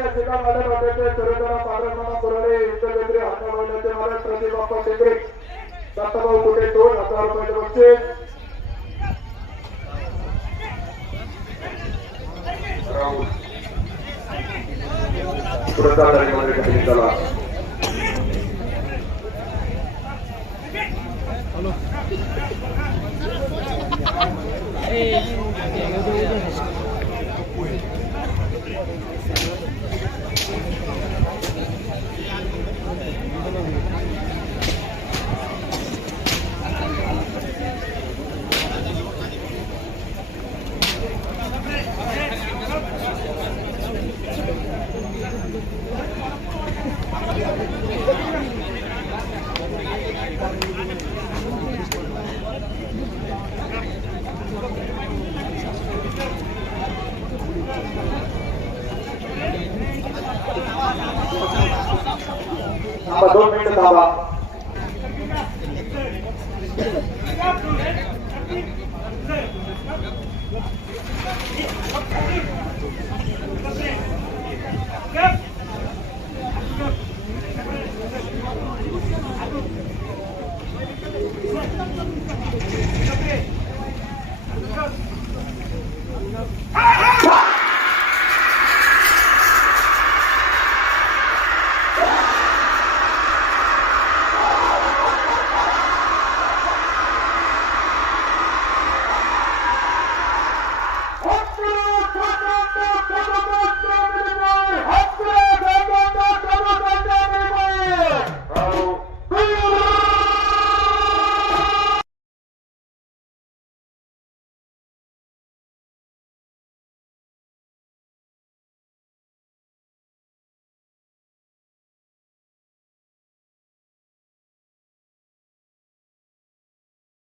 ಅದಕ್ಕೆ ತಮ್ಮ ಅದಮಕ್ಕೆ ಸುರಕೋನ ಪ್ರಾರಂಭಮಾ ಪರವಾಗಿ ಇಷ್ಟವೇಂದ್ರ ಅಕ್ಕಮಂಡಕ್ಕೆ ಮಾಲ ಪ್ರದೀಪಪ್ಪಾ ಕೇಂದ್ರಿ ಸತಬಾಹು ಕೊಟ್ಟೆ 2000 Ha ha!